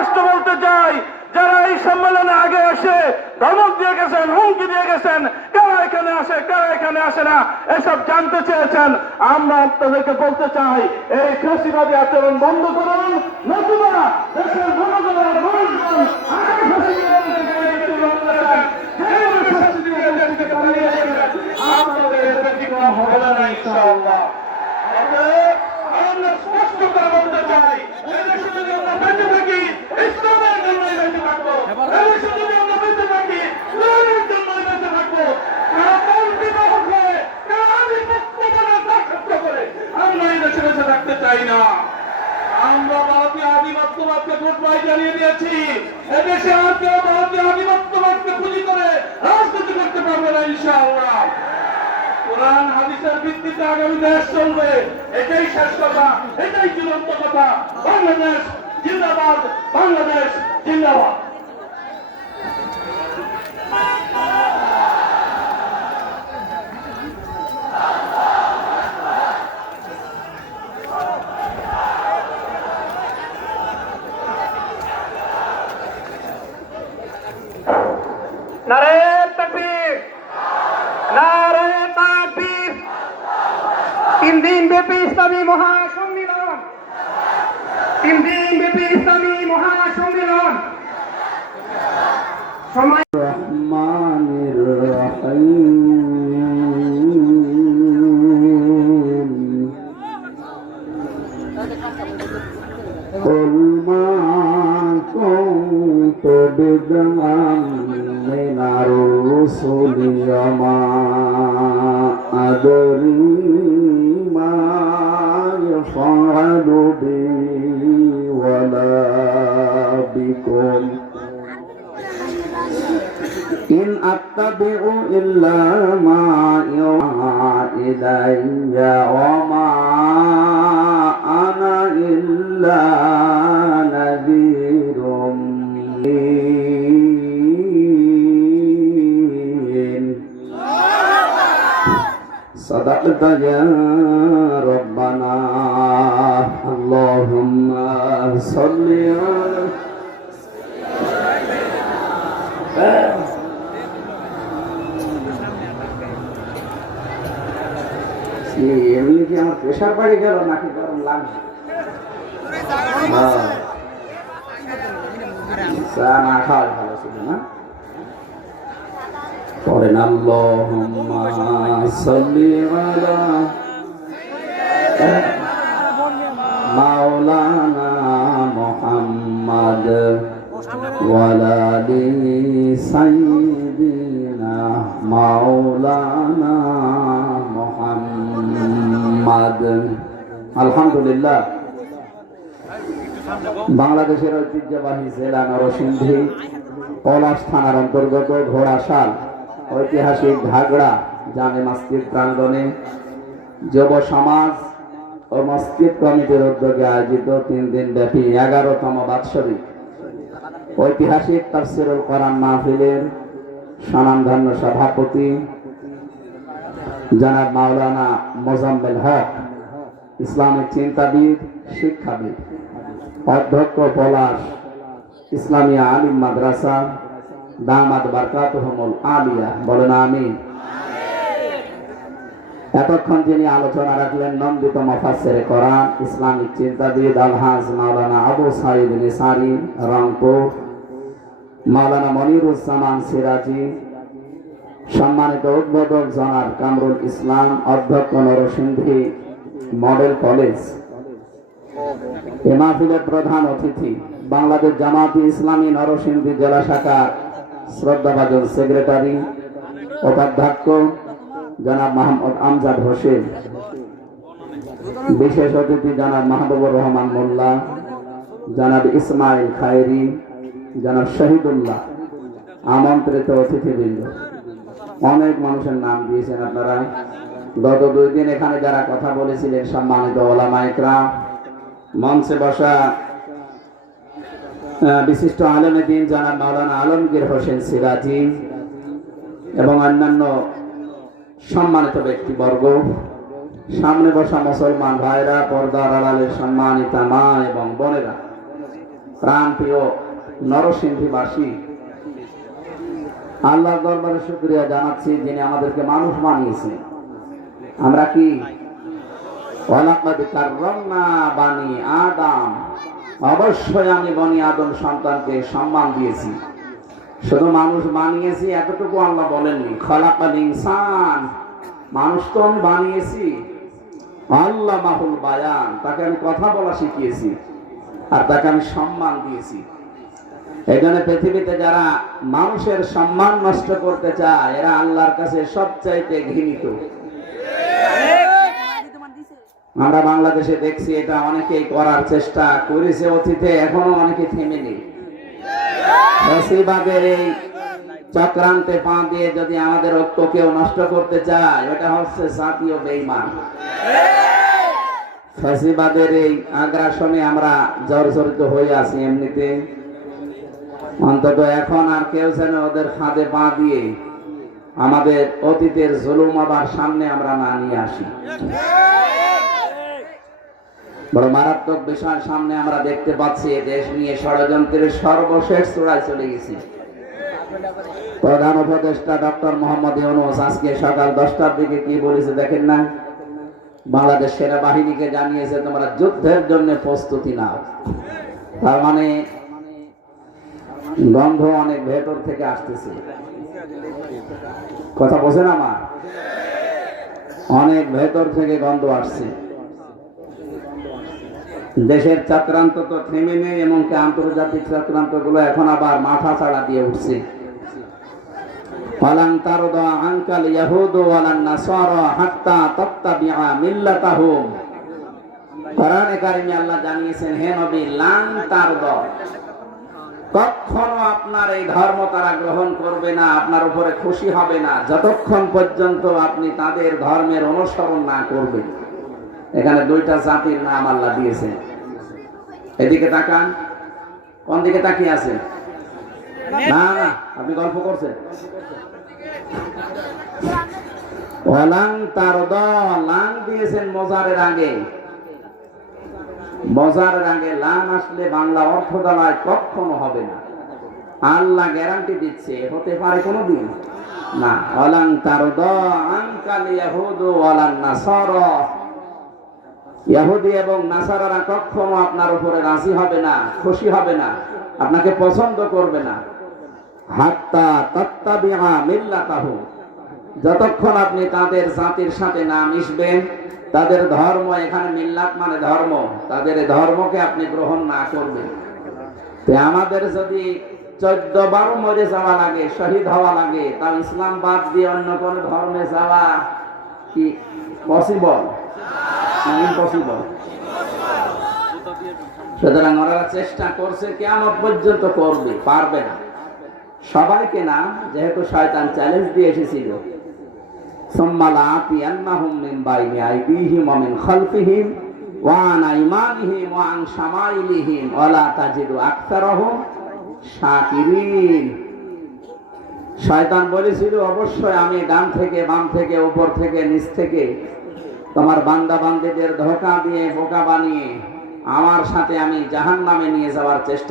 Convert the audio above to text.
স্পষ্ট বলতে চাই, যারা এই সম্মেলনে আগে এসে ধমক দিয়ে গেছেন, হুমকি দিয়ে গেছেন, কারা এখানে আসে কারা এখানে আসে না এসব জানতে চেয়েছেন, আমরা আপনাদেরকে বলতে চাই এই ফাঁসিবাদী আচরণ বন্ধ করুন, নতুবা দেশের জনগণের মানুষজন হবে না ইনশাআল্লাহ। আমরা স্পষ্ট করে বলতে চাই, এদেশে যদি আমরা বেঁচে থাকি ইসলামের জন্যই বেঁচে থাকবো, এদেশে যদি আমরা বেঁচে থাকি ইসলামের জন্যই বেঁচে থাকবো। আমরা এই দেশে বেঁচে থাকতে চাই না। আমরা ভারতীয় আধিপত্যবাদকে গুড বাই জানিয়ে দিয়েছি। এদেশে আর কেউ ভারতীয় আধিপত্যবাদকে পুঁজি করে রাজনীতি করতে পারবে না ইনশাআল্লাহ। কোরআন হাদিসের ভিত্তিতে আগামী দেশ চলবে, এটাই শেষ কথা, এটাই চূড়ান্ত কথা। বাংলাদেশ জিন্দাবাদ, বাংলাদেশ জিন্দাবাদ। নারে তাকবীর, নারে তাকবীর। 3 দিন ব্যাপী ইসলামী মহাসম্মেলন, 3 দিন ব্যাপী ইসলামী মহাসম্মেলন সময় রহমানির রহিম قل ما كنت بدعا من الرسل وما أدري ما يفعل بي ولا بكم إن أتبع إلا ما يوحى إلي وما أنا إلا نذير مبين صدقت يا ربنا اللهم صل على এমনি কি আমার প্রেশার বাড়ি গেল নাকি গরম লাগছে? চা না খাওয়া ভালো ছিল না। পড়েন আল্লাহুম্মা সাল্লি আলা মাওলানা মুহাম্মাদ ওয়া আলা আলি সাইয়্যিদিনা মাওলানা মুহাম্মাদ। আলহামদুলিল্লাহ, বাংলাদেশের ঐতিহ্যবাহী জেলা নরসিংদী পলাশ থানার অন্তর্গত ঘোড়াশাল ঐতিহাসিক ঘাগড়া জামে মসজিদ প্রাঙ্গণে যুব সমাজ ও মসজিদ কমিটির উদ্যোগে আয়োজিত 3 দিন ব্যাপী 11তম বাৎসরিক ঐতিহাসিক তাফসীরুল কোরআন মাহফিলের স্বনামধন্য সভাপতি জনাব মাওলানা মোজাম্মেল হক, ইসলামিক চিন্তাবিদ, শিক্ষাবিদ, অধ্যক্ষ পলাশ ইসলামিয়া আলিম মাদ্রাসা দামাত বারকাতুহুমুল আলিয়া, বলেন আমিন। এতক্ষণ যিনি আলোচনা রাখলেন নন্দিত মুফাসসিরে কোরআন, ইসলামিক চিন্তাবিদ আলহাজ মাওলানা আবু সাঈদ নিসারী রংপুর, মাওলানা মনিরুজ্জামান সিরাজি, সম্মানিত উদ্বোধক জনাব কামরুল ইসলাম, অধ্যক্ষ নরসিংদী মডেল কলেজ। এ মাহফিলের প্রধান অতিথি বাংলাদেশ জামায়াতে ইসলামী নরসিংদী জেলা শাখার শ্রদ্ধাভাজন সেক্রেটারি উপাধ্যক্ষ জনাব মোহাম্মদ আমজাদ হোসেন, বিশেষ অতিথি জনাব মাহবুবুর রহমান মোল্লা, জনাব ইসমাইল খায়রি, জনাব শহীদুল্লাহ, আমন্ত্রিত অতিথিবৃন্দ। অনেক মানুষের নাম দিয়েছেন আপনারা। গত 2 দিন এখানে যারা কথা বলেছিলেন সম্মানিত ওলামা ইকরাম, মঞ্চে বসা বিশিষ্ট আলেমে দ্বীন জনাব মাওলানা আলমগীর হোসেন সিরাজি এবং অন্যান্য সম্মানিত ব্যক্তিবর্গ, সামনে বসা মুসলমান ভাইরা, পর্দার আড়ালের সম্মানিতা মা এবং বোনেরা, প্রাণপ্রিয় নরসিংদীবাসী, আল্লাহর দরবারে শুকরিয়া জানাচ্ছি যিনি আমাদেরকে মানুষ বানিয়েছেন। আমরা কি ওয়ালাকাদ কাররামনা বানি আদম, অবশ্যই আমি বনি আদম সন্তানকে সম্মান দিয়েছি। শুধু মানুষ বানিয়েছি এতটুকু আল্লাহ বলেননি, খলাকাল ইনসান, মানুষ তো আমি বানিয়েছি, আল্লামাহুল বায়ান, তাকে আমি কথা বলা শিখিয়েছি আর তাকে আমি সম্মান দিয়েছি। এই জন্য পৃথিবীতে যারা মানুষের সম্মান নষ্ট করতে চায় এরা আল্লাহর কাছে সবচাইতে ঘৃণিত। আমরা বাংলাদেশে দেখছি এটা অনেকেই করার চেষ্টা করেছে অতীতে, এখনো অনেকে থেমে নেই। ফ্যাসিবাদের এই চক্রান্তে পা দিয়ে যদি আমাদের ঐক্য কেউ নষ্ট করতে চায় এটা হচ্ছে জাতীয় বেঈমান। ফ্যাসিবাদের এই আগ্রাসনে আমরা জর্জরিত হয়ে আছি। এমনিতে অন্তত এখন আর কেউ যেন ওদের ফাঁদে পা দিয়ে আমাদের অতীতের জুলুম আবার সামনে আমরা না নিয়ে আসি। বড় মারাত্মক বিষয় সামনে আমরা দেখতে পাচ্ছি, দেশ নিয়ে ষড়যন্ত্রের সর্বশেষ চূড়ায় চলে গেছি। প্রধান উপদেষ্টা ডক্টর মোহাম্মদ ইউনূস আজকে সকাল 10টার দিকে কি বলেছে দেখেন না? বাংলাদেশ সেনাবাহিনীকে জানিয়েছে তোমরা যুদ্ধের জন্য প্রস্তুতি নাও। তার মানে গন্ধ অনেক ভেতর থেকে আসতেছে। কথা বোঝেন আমার? অনেক ভেতর থেকে গন্ধ আসছে। দেশের চক্রান্ত তো থেমে নেই, এমনকি আন্তর্জাতিক চক্রান্ত গুলো এখন আবার মাথা ছাড়া দিয়ে উঠছে। ওয়ালান তারদা আনকাল ইয়াহুদু ওয়ালান নাসারা হাত্তা তাত্তাবিআ মিল্লাতাহুম। কোরআনে কারিমে আল্লাহ জানিয়েছেন, হে নবী, লান তারদা, কখনো আপনার এই ধর্ম তারা গ্রহণ করবে না, আপনার উপরে খুশি হবে না যতক্ষণ পর্যন্ত আপনি তাদের ধর্মের অনুসরণ না করবেন। এখানে দুইটা জাতির নাম আল্লাহ দিয়েছেন। এদিকে তাকান, কোন দিকে তাকিয়ে আছে? না না, আপনি গল্প করছেন। ওয়ালান তারদা, লান দিয়েছেন মজারের আগে। মজারের আগে লান আসলে বাংলা অর্থ দাঁড়ায় কখনো হবে না। আল্লাহ গ্যারান্টি দিচ্ছে হতে পারে কোনোদিন না। ওয়ালান তারদা আনকাল ইয়াহুদু ওয়ালান নাসারা, ইহুদি এবং নাসারারা কখনো আপনার উপরে রাজি হবে না, খুশি হবে না, আপনাকে পছন্দ করবে না। হাত্তা তাত্তাবিআ মিল্লাতাহু, যতক্ষণ আপনি তাদের জাতির সাথে না মিশবেন, তাদের ধর্ম, এখানে মিল্লাত মানে ধর্ম, তাদের ধর্মকে আপনি গ্রহণ না করবেন। তো আমাদের যদি 14-12 মরে যাওয়া লাগে, শহীদ হওয়া লাগে, তাও ইসলাম বাদ দিয়ে অন্য কোন ধর্মে যাওয়া কি পসিবল? ইম্পসিবল। সুতরাং ওরা চেষ্টা করছে, কিয়ামত পর্যন্ত করবে, পারবে না সবাইকে না, যেহেতু শয়তান চ্যালেঞ্জ দিয়ে এসেছিল, সুম্মা লাআতিয়ান্নাহুম মিন বাইনি আইদিহিম ওয়া মিন খালফিহিম ওয়া আন আইমানিহিম ওয়া আন শামাইলিহিম ওয়া লা তাজিদু আকতারাহুম শাকিরিন। শয়তান বলেছিল অবশ্যই আমি ডান থেকে, বাম থেকে, উপর থেকে, নিচ থেকে তোমার বান্দা বান্দীদের ধোঁকা দিয়ে বোকা বানিয়ে আমার সাথে আমি জাহান্নামে নিয়ে যাওয়ার চেষ্টা